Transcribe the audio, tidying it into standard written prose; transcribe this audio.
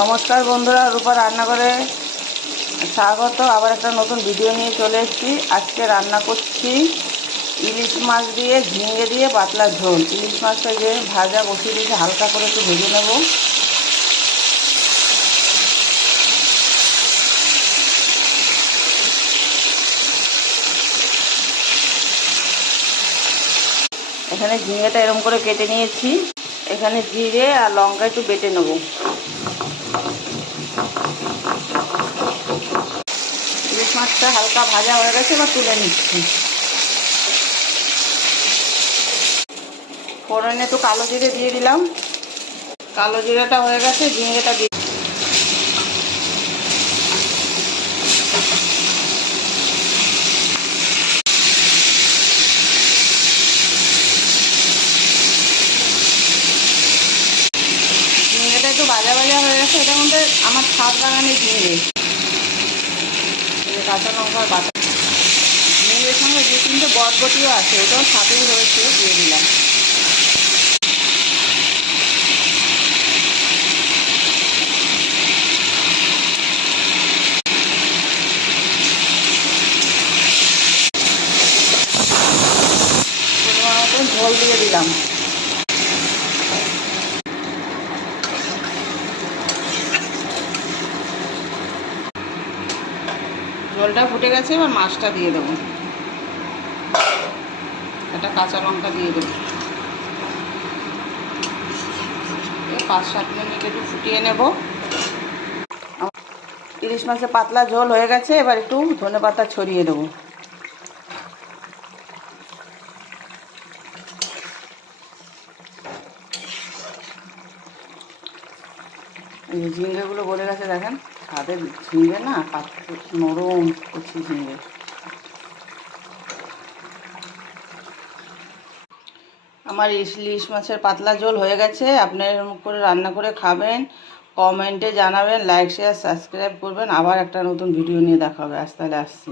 নমস্কার বন্ধুরা, রূপা রান্নাঘরে স্বাগত। আবার একটা নতুন ভিডিও নিয়ে চলে এসেছি। আজকে রান্না করছি ইলিশ মাছ দিয়ে ঝিঙে দিয়ে পাতলা ঝোল। ইলিশ মাছটা যে ভাজা বসিয়ে দিয়েছি, হালকা করে একটু ভেজে নেব। এখানে ঝিঙেটা এরকম করে কেটে নিয়েছি। এখানে জিরে আর লঙ্কা একটু বেটে নেব। ইলিশ মাছটা হালকা ভাজা হয়ে গেছে, এবার তুলে নিচ্ছি। ফোড়নে একটু কালো জিরে দিয়ে দিলাম। কালো জিরেটা হয়ে গেছে, ঝিঙেটা দিয়ে ঝিঙেটা একটু ভাজা ভাজা হয়ে গেছে। এটার মধ্যে আমার ছাদ বাগানের ঝিঙে, কাঁচা লঙ্কা বাটা, ঝিঙের সঙ্গে দু তিনটে বটবটিও আছে, ওটাও সাথেই রয়েছে, দিয়ে দিলাম। পরিমাণ মতো ঝোল দিয়ে দিলাম। ঝোলটা ফুটে গেছে, এবার মাছটা দিয়ে দেবো। একটা কাঁচা লঙ্কা দিয়ে দেবো। 5-7 মিনিট একটু ফুটিয়ে নেব। ইলিশ মাছের পাতলা ঝোল হয়ে গেছে, এবার একটু ধনেপাতা ছড়িয়ে দেবো। এই যে ঝিঙ্গেগুলো গলে গেছে, দেখেন ছাদের ঝিঙ্গে না, নরম কচি ঝিঙ্গে। আমার ইলিশ মাছের পাতলা ঝোল হয়ে গেছে। আপনারা এরকম করে রান্না করে খাবেন, কমেন্টে জানাবেন, লাইক শেয়ার সাবস্ক্রাইব করবেন। আবার একটা নতুন ভিডিও নিয়ে দেখা হবে। আজ তাহলে আসছি।